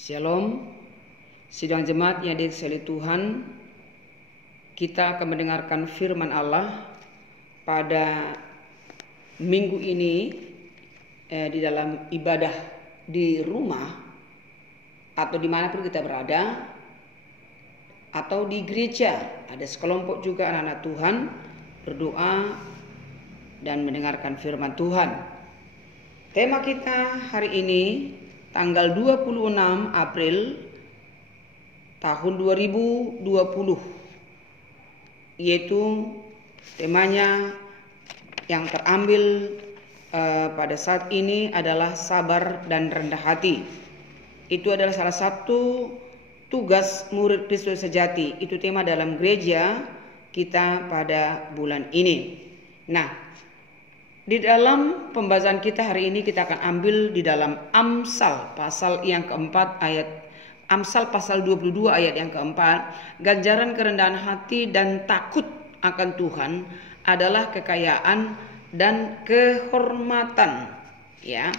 Shalom, sidang jemaat yang dikasihi Tuhan. Kita akan mendengarkan firman Allah pada minggu ini di dalam ibadah di rumah atau dimanapun kita berada, atau di gereja. Ada sekelompok juga anak-anak Tuhan berdoa dan mendengarkan firman Tuhan. Tema kita hari ini tanggal 26 April tahun 2020, yaitu temanya yang terambil pada saat ini adalah sabar dan rendah hati. Itu adalah salah satu tugas murid Kristus sejati. Itu tema dalam gereja kita pada bulan ini. Nah, di dalam pembahasan kita hari ini kita akan ambil di dalam Amsal pasal yang keempat Amsal pasal 22 ayat yang keempat. Ganjaran kerendahan hati dan takut akan Tuhan adalah kekayaan dan kehormatan, ya.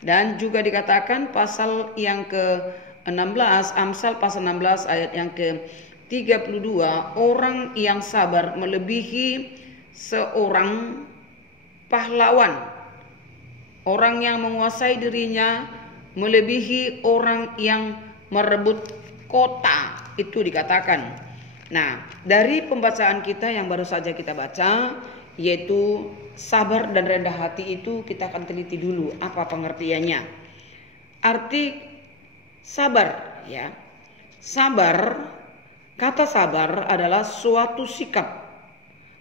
Dan juga dikatakan pasal yang ke-16, Amsal pasal 16 ayat yang ke-32, orang yang sabar melebihi seorang pahlawan. Orang yang menguasai dirinya melebihi orang yang merebut kota, itu dikatakan. Nah, dari pembacaan kita yang baru saja kita baca, yaitu sabar dan rendah hati, itu kita akan teliti dulu apa pengertiannya. Arti sabar, ya. Sabar, kata sabar adalah suatu sikap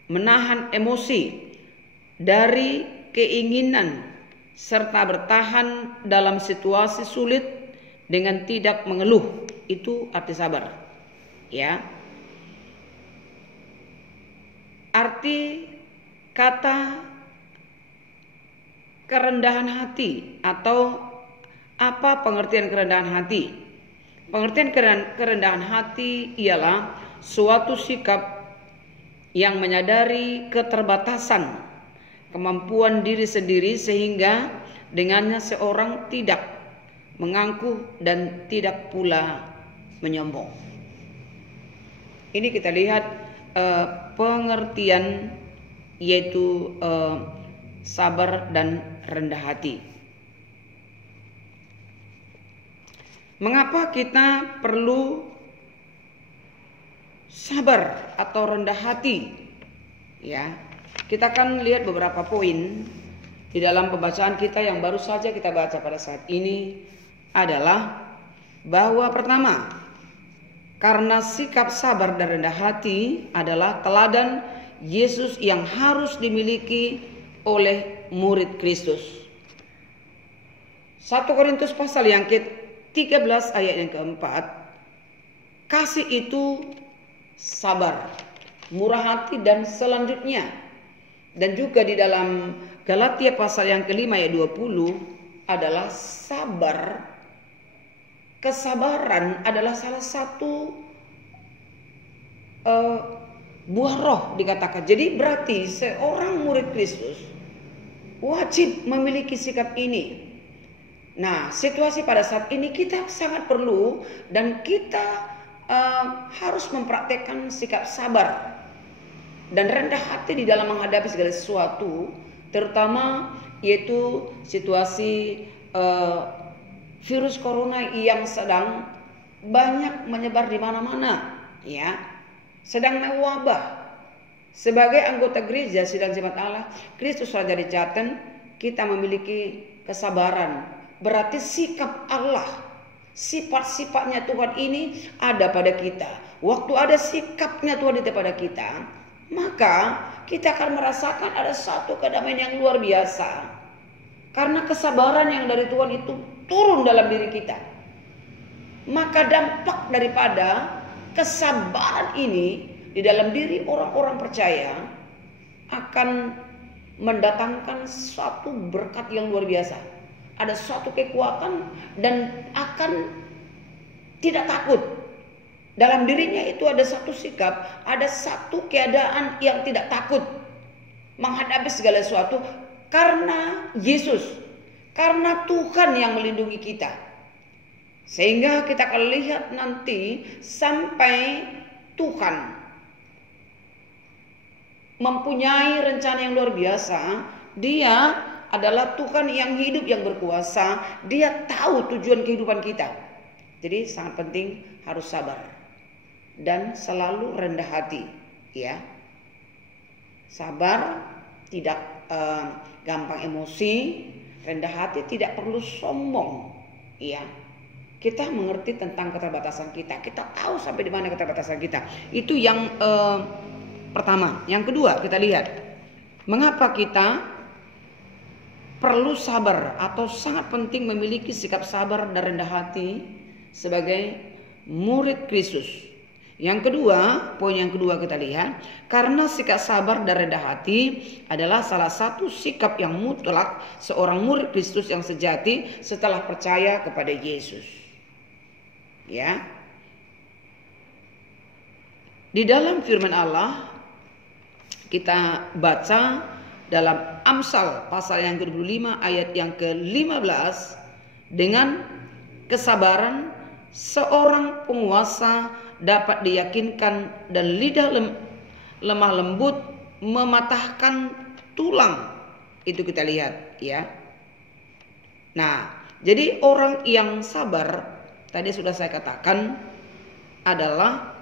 menahan emosi dari keinginan serta bertahan dalam situasi sulit dengan tidak mengeluh. Itu arti sabar, ya. Arti kata kerendahan hati, atau apa pengertian kerendahan hati? Pengertian kerendahan hati ialah suatu sikap yang menyadari keterbatasan kemampuan diri sendiri, sehingga dengannya seorang tidak mengangkuh dan tidak pula menyombong. Ini kita lihat pengertian, yaitu sabar dan rendah hati. Mengapa kita perlu sabar atau rendah hati? Ya, kita akan lihat beberapa poin di dalam pembacaan kita yang baru saja kita baca pada saat ini, adalah bahwa pertama, karena sikap sabar dan rendah hati adalah teladan Yesus yang harus dimiliki oleh murid Kristus. 1 Korintus pasal yang ke-13 ayat yang keempat, kasih itu sabar, murah hati, dan selanjutnya. Dan juga di dalam Galatia pasal yang ke-5 ayat 20 adalah sabar. Kesabaran adalah salah satu buah roh, dikatakan. Jadi berarti seorang murid Kristus wajib memiliki sikap ini. Nah, situasi pada saat ini kita sangat perlu, dan kita harus mempraktekkan sikap sabar dan rendah hati di dalam menghadapi segala sesuatu, terutama yaitu situasi virus corona yang sedang banyak menyebar di mana-mana, ya, sedang mewabah. Sebagai anggota gereja sidang jemaat Allah Kristus Raja di Jateng, kita memiliki kesabaran. Berarti sikap Allah, sifat-sifatnya Tuhan ini ada pada kita. Waktu ada sikapnya Tuhan itu pada kita, maka kita akan merasakan ada satu kedamaian yang luar biasa. Karena kesabaran yang dari Tuhan itu turun dalam diri kita. Maka dampak daripada kesabaran ini di dalam diri orang-orang percaya akan mendatangkan suatu berkat yang luar biasa. Ada suatu kekuatan dan akan tidak takut. Dalam dirinya itu ada satu sikap, ada satu keadaan yang tidak takut menghadapi segala sesuatu, karena Yesus, karena Tuhan yang melindungi kita. Sehingga kita akan lihat nanti sampai Tuhan mempunyai rencana yang luar biasa. Dia adalah Tuhan yang hidup, yang berkuasa. Dia tahu tujuan kehidupan kita. Jadi sangat penting harus sabar dan selalu rendah hati, ya. Sabar, tidak gampang emosi, rendah hati, tidak perlu sombong, ya. Kita mengerti tentang keterbatasan kita. Kita tahu sampai di mana keterbatasan kita. Itu yang pertama. Yang kedua, kita lihat mengapa kita perlu sabar atau sangat penting memiliki sikap sabar dan rendah hati sebagai murid Kristus. Yang kedua, poin yang kedua kita lihat, karena sikap sabar dan rendah hati adalah salah satu sikap yang mutlak seorang murid Kristus yang sejati setelah percaya kepada Yesus. Ya. Di dalam firman Allah kita baca dalam Amsal pasal yang ke-25 ayat yang ke-15, dengan kesabaran seorang penguasa dapat diyakinkan dan lidah lemah lembut mematahkan tulang. Itu kita lihat, ya. Nah, jadi orang yang sabar tadi sudah saya katakan adalah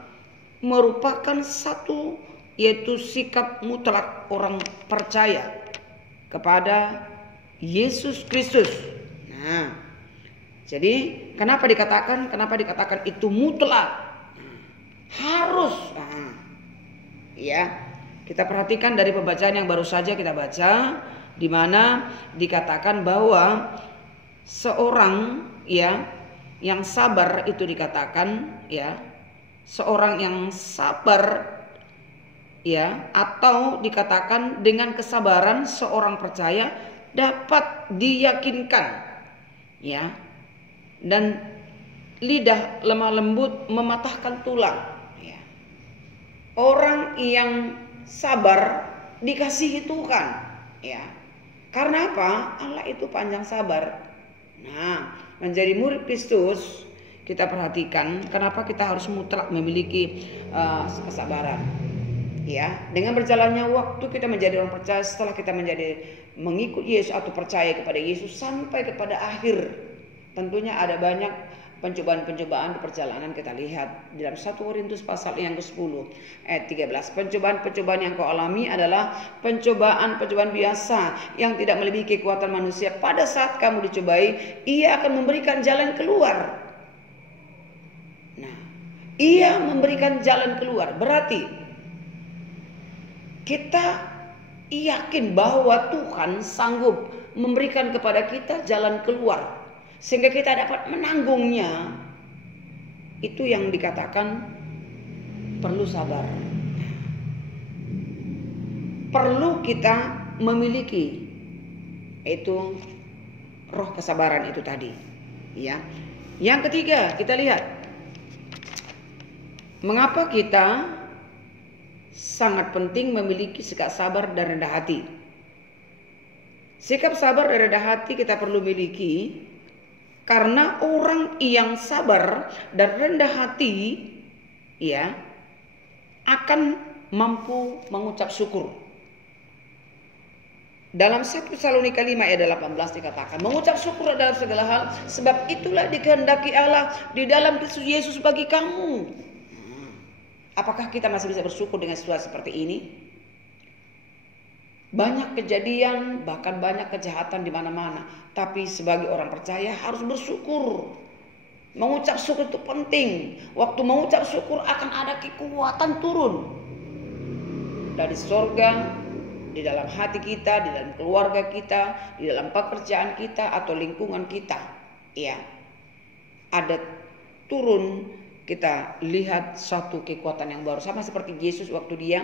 merupakan satu, yaitu sikap mutlak orang percaya kepada Yesus Kristus. Nah, jadi kenapa dikatakan itu mutlak? Harus. Nah, ya. Kita perhatikan dari pembacaan yang baru saja kita baca, di mana dikatakan bahwa seorang, ya, yang sabar itu dikatakan, ya, seorang yang sabar, ya, atau dikatakan dengan kesabaran seorang percaya dapat diyakinkan, ya, dan lidah lemah lembut mematahkan tulang, ya. Orang yang sabar dikasihi Tuhan, ya. Karena apa? Allah itu panjang sabar. Nah, menjadi murid Kristus, kita perhatikan kenapa kita harus mutlak memiliki kesabaran. Ya, dengan berjalannya waktu kita menjadi orang percaya, setelah kita menjadi mengikut Yesus atau percaya kepada Yesus sampai kepada akhir, tentunya ada banyak pencobaan-pencobaan di perjalanan. Kita lihat di dalam 1 Korintus pasal yang ke-10 ayat 13. Pencobaan-pencobaan yang kau alami adalah pencobaan-pencobaan biasa yang tidak melebihi kekuatan manusia. Pada saat kamu dicobai, Ia akan memberikan jalan keluar. Nah, Ia memberikan jalan keluar. Berarti kita yakin bahwa Tuhan sanggup memberikan kepada kita jalan keluar sehingga kita dapat menanggungnya. Itu yang dikatakan perlu sabar. Perlu kita memiliki itu roh kesabaran itu tadi, ya. Yang ketiga, kita lihat mengapa kita sangat penting memiliki sikap sabar dan rendah hati. Sikap sabar dan rendah hati kita perlu miliki karena orang yang sabar dan rendah hati, ya, akan mampu mengucap syukur. Dalam 1 Tesalonika 5 ayat 18 dikatakan, mengucap syukur dalam segala hal, sebab itulah dikehendaki Allah di dalam Kristus Yesus bagi kamu. Apakah kita masih bisa bersyukur dengan situasi seperti ini? Banyak kejadian, bahkan banyak kejahatan di mana-mana. Tapi sebagai orang percaya harus bersyukur. Mengucap syukur itu penting. Waktu mengucap syukur akan ada kekuatan turun dari sorga, di dalam hati kita, di dalam keluarga kita, di dalam pekerjaan kita atau lingkungan kita. Ya, ada turun. Kita lihat satu kekuatan yang baru, sama seperti Yesus waktu dia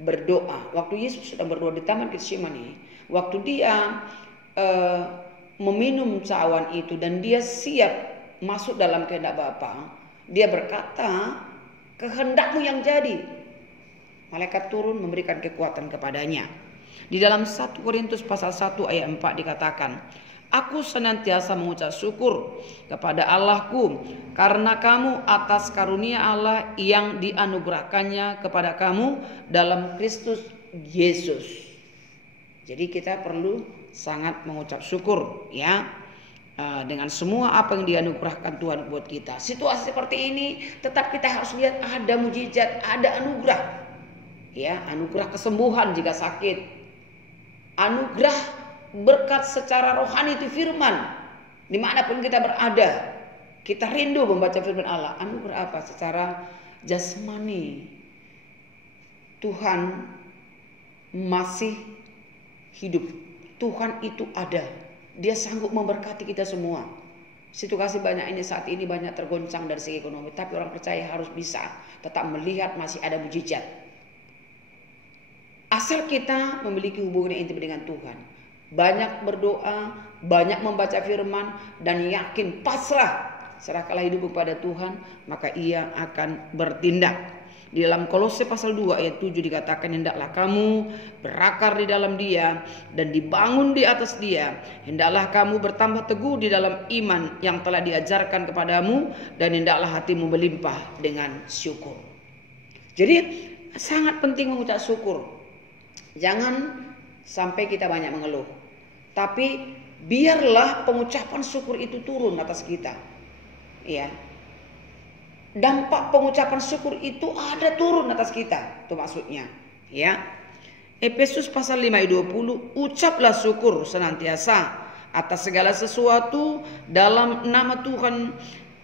berdoa. Waktu Yesus sedang berdoa di Taman Getsemani, waktu dia meminum cawan itu dan dia siap masuk dalam kehendak Bapa, dia berkata, kehendakmu yang jadi. Malaikat turun memberikan kekuatan kepadanya. Di dalam 1 Korintus pasal 1 ayat 4 dikatakan, Aku senantiasa mengucap syukur kepada Allahku karena kamu atas karunia Allah yang dianugerahkannya kepada kamu dalam Kristus Yesus. Jadi kita perlu sangat mengucap syukur ya. Dengan semua apa yang dianugerahkan Tuhan buat kita. Situasi seperti ini tetap kita harus lihat ada mujizat, ada anugerah. Ya, anugerah kesembuhan jika sakit. Anugerah berkat secara rohani itu firman. Dimanapun kita berada, kita rindu membaca firman Allah. Anugerah apa? Secara jasmani. Tuhan masih hidup. Tuhan itu ada. Dia sanggup memberkati kita semua. Situasi banyak ini saat ini banyak tergoncang dari segi ekonomi. Tapi orang percaya harus bisa tetap melihat masih ada mujizat. Asal kita memiliki hubungan yang intim dengan Tuhan. Banyak berdoa, banyak membaca firman, dan yakin pasrah. Serahkanlah hidup kepada Tuhan, maka ia akan bertindak. Di dalam Kolose pasal 2 ayat 7 dikatakan, hendaklah kamu berakar di dalam Dia dan dibangun di atas Dia. Hendaklah kamu bertambah teguh di dalam iman yang telah diajarkan kepadamu, dan hendaklah hatimu berlimpah dengan syukur. Jadi sangat penting mengucap syukur. Jangan sampai kita banyak mengeluh, tapi biarlah pengucapan syukur itu turun atas kita. Ya. Dampak pengucapan syukur itu ada turun atas kita. Itu maksudnya. Ya. Efesus pasal 5 ayat 20. Ucaplah syukur senantiasa atas segala sesuatu dalam nama Tuhan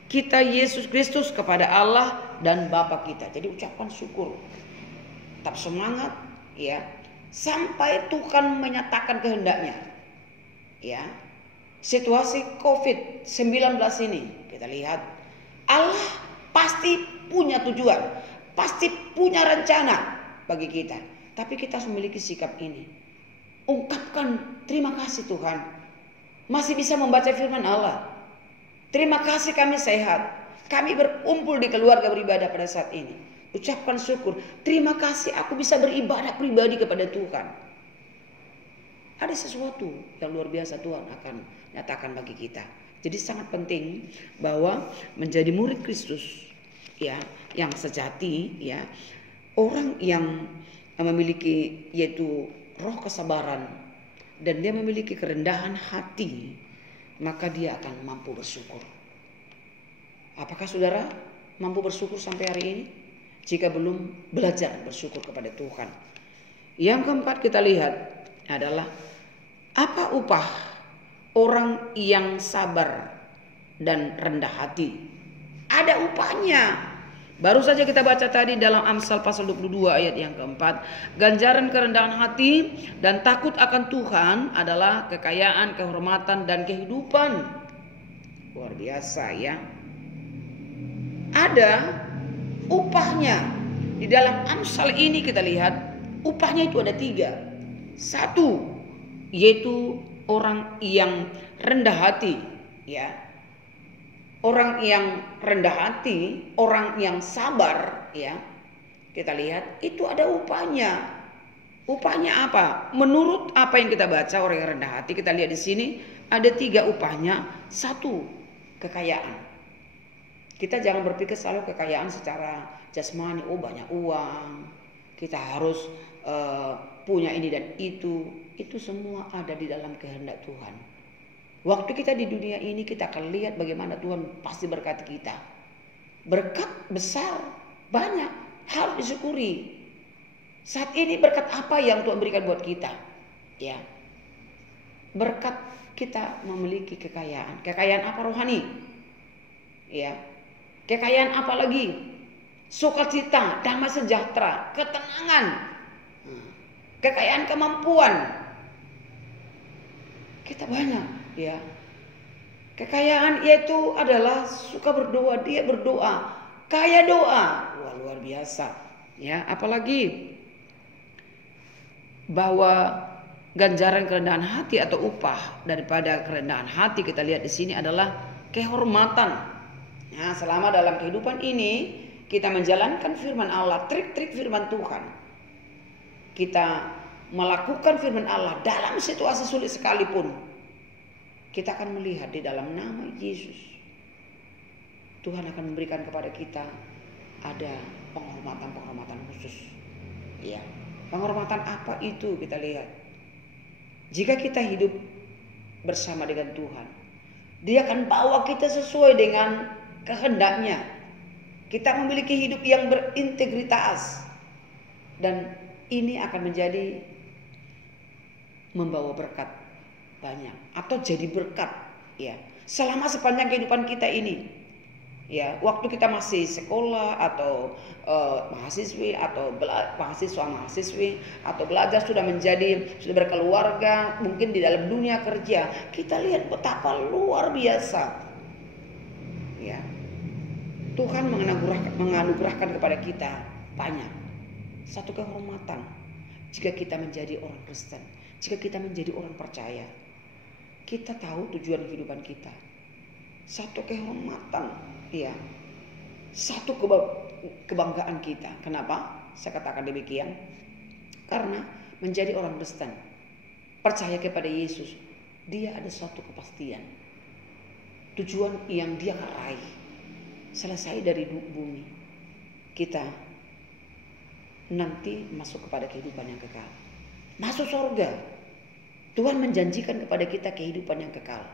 kita Yesus Kristus kepada Allah dan Bapa kita. Jadi ucapkan syukur. Tetap semangat. Ya. Sampai Tuhan menyatakan kehendaknya. Ya. Situasi COVID-19 ini. Kita lihat. Allah pasti punya tujuan, pasti punya rencana bagi kita. Tapi kita harus memiliki sikap ini. Ungkapkan terima kasih Tuhan. Masih bisa membaca firman Allah. Terima kasih kami sehat. Kami berkumpul di keluarga beribadah pada saat ini. Ucapkan syukur. Terima kasih aku bisa beribadah pribadi kepada Tuhan. Ada sesuatu yang luar biasa Tuhan akan nyatakan bagi kita. Jadi sangat penting bahwa menjadi murid Kristus ya, yang sejati ya, orang yang memiliki yaitu roh kesabaran dan dia memiliki kerendahan hati, maka dia akan mampu bersyukur. Apakah saudara mampu bersyukur sampai hari ini? Jika belum, belajar bersyukur kepada Tuhan. Yang keempat kita lihat adalah apa upah orang yang sabar dan rendah hati? Ada upahnya. Baru saja kita baca tadi dalam Amsal pasal 22 ayat yang keempat. Ganjaran kerendahan hati dan takut akan Tuhan adalah kekayaan, kehormatan, dan kehidupan. Luar biasa ya. Ada upahnya. Di dalam Amsal ini kita lihat upahnya itu ada 3. Satu, yaitu orang yang rendah hati, ya. Orang yang rendah hati, orang yang sabar, ya. Kita lihat itu ada upahnya. Upahnya apa? Menurut apa yang kita baca orang yang rendah hati, kita lihat di sini ada 3 upahnya. 1, kekayaan. Kita jangan berpikir selalu kekayaan secara jasmani, oh banyak uang, kita harus punya ini dan itu. Itu semua ada di dalam kehendak Tuhan. Waktu kita di dunia ini kita akan lihat bagaimana Tuhan pasti berkati kita. Berkat besar, banyak, harus disyukuri. Saat ini berkat apa yang Tuhan berikan buat kita? Ya. Berkat kita memiliki kekayaan. Kekayaan apa? Rohani. Ya. Kekayaan apa lagi? Sukacita, damai sejahtera, ketenangan. Kekayaan kemampuan. Kita banyak. Ya, kekayaan yaitu adalah suka berdoa, dia berdoa, kaya doa, wah luar biasa. Ya, apalagi bahwa ganjaran kerendahan hati atau upah daripada kerendahan hati kita lihat di sini adalah kehormatan. Nah, selama dalam kehidupan ini kita menjalankan firman Allah, trik-trik firman Tuhan, kita melakukan firman Allah dalam situasi sulit sekalipun. kita akan melihat di dalam nama Yesus, Tuhan akan memberikan kepada kita ada penghormatan khusus. Ya, penghormatan apa itu kita lihat. Jika kita hidup bersama dengan Tuhan, Dia akan bawa kita sesuai dengan kehendaknya. Kita memiliki hidup yang berintegritas, dan ini akan menjadi membawa berkat banyak atau jadi berkat ya selama sepanjang kehidupan kita ini. Ya, waktu kita masih sekolah atau mahasiswi atau mahasiswi atau belajar sudah berkeluarga, mungkin di dalam dunia kerja, kita lihat betapa luar biasa. Ya, Tuhan menganugerahkan kepada kita banyak. Satu kehormatan jika kita menjadi orang Kristen, jika kita menjadi orang percaya, kita tahu tujuan kehidupan kita. Satu kehormatan, ya, satu kebanggaan kita. Kenapa saya katakan demikian? Karena menjadi orang Kristen, percaya kepada Yesus, dia ada suatu kepastian, tujuan yang dia akan raih. Selesai dari bumi, kita nanti masuk kepada kehidupan yang kekal, masuk surga. Tuhan menjanjikan kepada kita kehidupan yang kekal.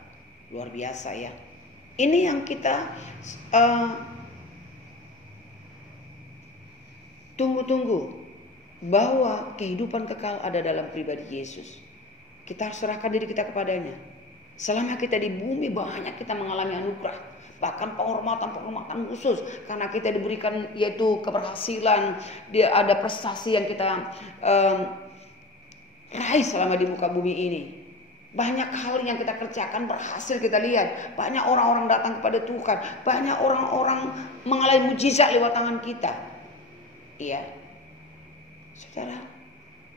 Luar biasa ya. Ini yang kita tunggu-tunggu, bahwa kehidupan kekal ada dalam pribadi Yesus. Kita harus serahkan diri kita kepadanya. Selama kita di bumi, banyak kita mengalami anugerah, bahkan penghormatan khusus, karena kita diberikan yaitu keberhasilan. Dia ada prestasi yang kita raih selama di muka bumi ini. Banyak hal yang kita kerjakan berhasil kita lihat. Banyak orang-orang datang kepada Tuhan. Banyak orang-orang mengalami mujizat lewat tangan kita. Iya, saudara,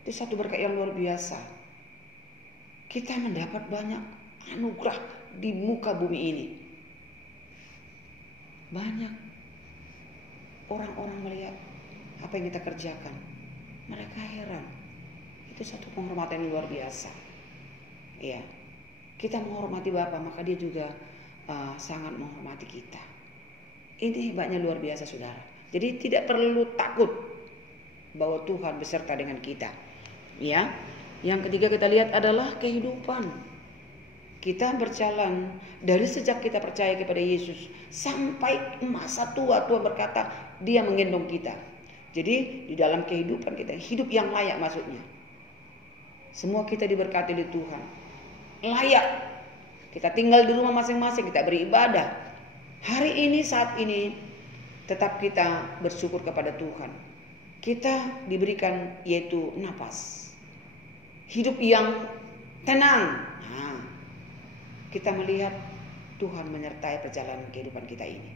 itu satu berkat yang luar biasa. Kita mendapat banyak anugerah di muka bumi ini. Banyak orang-orang melihat apa yang kita kerjakan, mereka heran. Itu satu penghormatan yang luar biasa. Ya, kita menghormati Bapa, maka Dia juga sangat menghormati kita. Ini hebatnya luar biasa, saudara. Jadi tidak perlu takut bahwa Tuhan beserta dengan kita. Ya, yang ketiga kita lihat adalah kehidupan. Kita berjalan dari sejak kita percaya kepada Yesus sampai masa tua, Tuhan berkata Dia menggendong kita. Jadi di dalam kehidupan kita, hidup yang layak maksudnya. Semua kita diberkati oleh Tuhan. Layak. Kita tinggal di rumah masing-masing, kita beribadah. Hari ini, saat ini, tetap kita bersyukur kepada Tuhan. Kita diberikan yaitu napas. Hidup yang tenang. Nah, kita melihat Tuhan menyertai perjalanan kehidupan kita ini.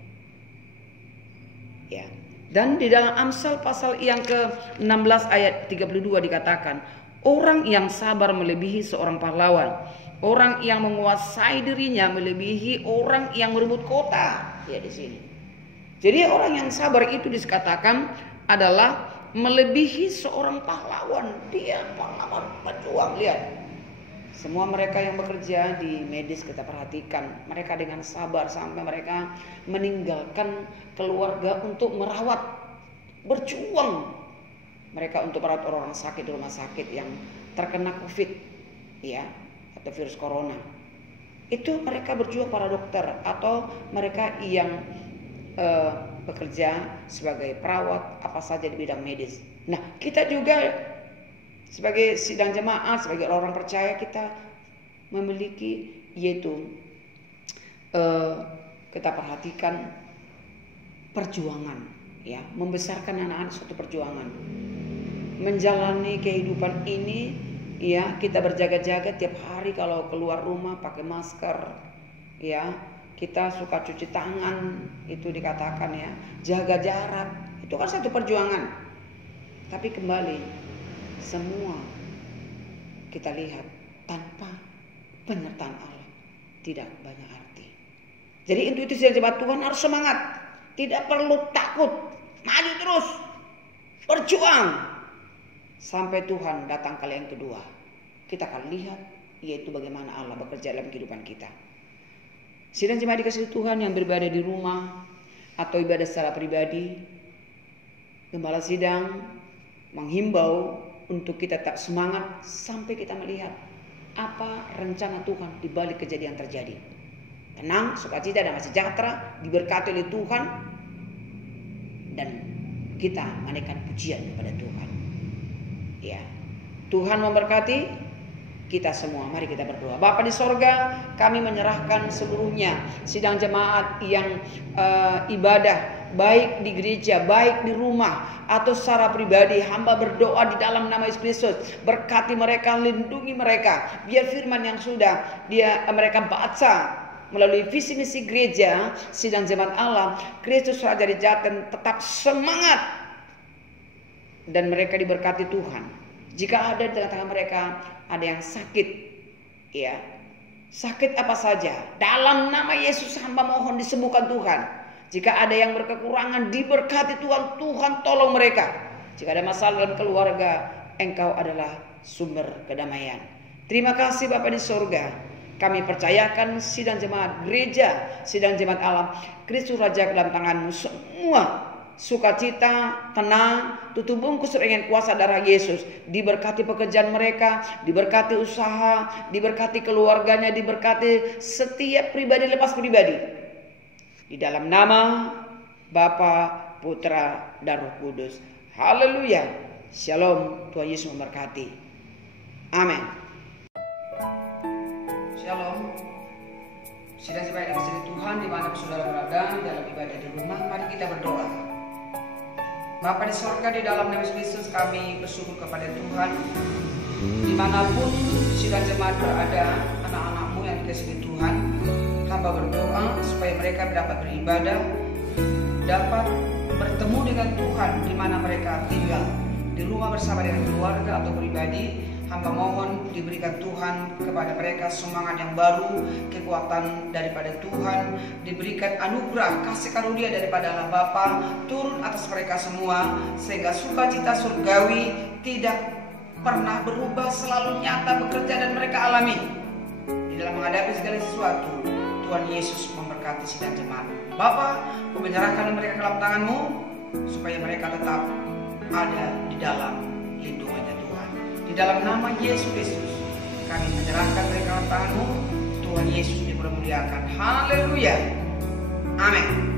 Ya. Dan di dalam Amsal pasal yang ke-16 ayat 32 dikatakan, orang yang sabar melebihi seorang pahlawan. Orang yang menguasai dirinya melebihi orang yang merebut kota. Ya, di sini. Jadi orang yang sabar itu dikatakan adalah melebihi seorang pahlawan. Dia pahlawan pejuang. Lihat. Semua mereka yang bekerja di medis kita perhatikan. Mereka dengan sabar sampai mereka meninggalkan keluarga untuk merawat. Berjuang. Mereka untuk merawat orang sakit di rumah sakit yang terkena COVID. Ya. Atau virus corona. Itu mereka berjuang, para dokter atau mereka yang bekerja sebagai perawat apa saja di bidang medis. Nah, kita juga sebagai sidang jemaat, sebagai orang percaya, kita memiliki yaitu kita perhatikan perjuangan, ya, membesarkan anak-anak suatu perjuangan, menjalani kehidupan ini. Ya, kita berjaga-jaga tiap hari kalau keluar rumah pakai masker. Ya, kita suka cuci tangan, itu dikatakan ya, jaga jarak. Itu kan satu perjuangan. Tapi kembali, semua kita lihat tanpa penyertaan Allah tidak banyak arti. Jadi intuitif dari jemaat Tuhan harus semangat, tidak perlu takut, maju terus, berjuang. Sampai Tuhan datang kali yang kedua, kita akan lihat yaitu bagaimana Allah bekerja dalam kehidupan kita. Sidang jemaat dikasihi Tuhan yang beribadah di rumah atau ibadah secara pribadi, Gembala Sidang menghimbau untuk kita tetap semangat sampai kita melihat apa rencana Tuhan di balik kejadian terjadi. Tenang, sukacita dan sejahtera, diberkati oleh Tuhan, dan kita menaikkan pujian kepada Tuhan. Ya, Tuhan memberkati kita semua. Mari kita berdoa. Bapa di sorga, kami menyerahkan seluruhnya sidang jemaat yang ibadah, baik di gereja, baik di rumah atau secara pribadi. Hamba berdoa di dalam nama Yesus Kristus, berkati mereka, lindungi mereka. Biar firman yang sudah mereka baca melalui visi misi gereja, sidang jemaat Allah, Kristus Raja di Jaten tetap semangat, dan mereka diberkati Tuhan. Jika ada di tengah-tengah mereka ada yang sakit, ya, sakit apa saja, dalam nama Yesus hamba mohon disembuhkan Tuhan. Jika ada yang berkekurangan, diberkati Tuhan. Tuhan tolong mereka. Jika ada masalah dalam keluarga, Engkau adalah sumber kedamaian. Terima kasih Bapa di surga. Kami percayakan sidang jemaat gereja, sidang jemaat alam, Kristus Raja ke dalam tangan-Mu. Semua sukacita, tenang, tutup bungkus dengan kuasa darah Yesus. Diberkati pekerjaan mereka, diberkati usaha, diberkati keluarganya, diberkati setiap pribadi lepas pribadi. Di dalam nama Bapa, Putra, dan Roh Kudus. Haleluya. Shalom. Tuhan Yesus memberkati. Amin. Shalom. Sidang jemaat yang kasih Tuhan, dimana saudara berada dalam ibadah di rumah, mari kita berdoa. Bapa di sorga, di dalam nama Yesus Kristus kami bersyukur kepada Tuhan. Dimanapun sidang jemaat berada, anak-anak-Mu yang dikasihi Tuhan, hamba berdoa supaya mereka dapat beribadah, dapat bertemu dengan Tuhan di mana mereka tinggal, di rumah bersama dengan keluarga atau pribadi. Hamba mohon diberikan Tuhan kepada mereka semangat yang baru, kekuatan daripada Tuhan, diberikan anugerah kasih karunia daripada Allah Bapa turun atas mereka semua, sehingga sukacita surgawi tidak pernah berubah, selalu nyata bekerja dan mereka alami di dalam menghadapi segala sesuatu. Tuhan Yesus memberkati sidang jemaat. Bapa, Ku menyerahkan mereka ke dalam tangan-Mu supaya mereka tetap ada di dalam lindungannya Tuhan. Di dalam nama Yesus Kristus kami menyerahkan mereka ke dalam tangan-Mu. Tuhan Yesus dipermuliakan. Haleluya. Amin.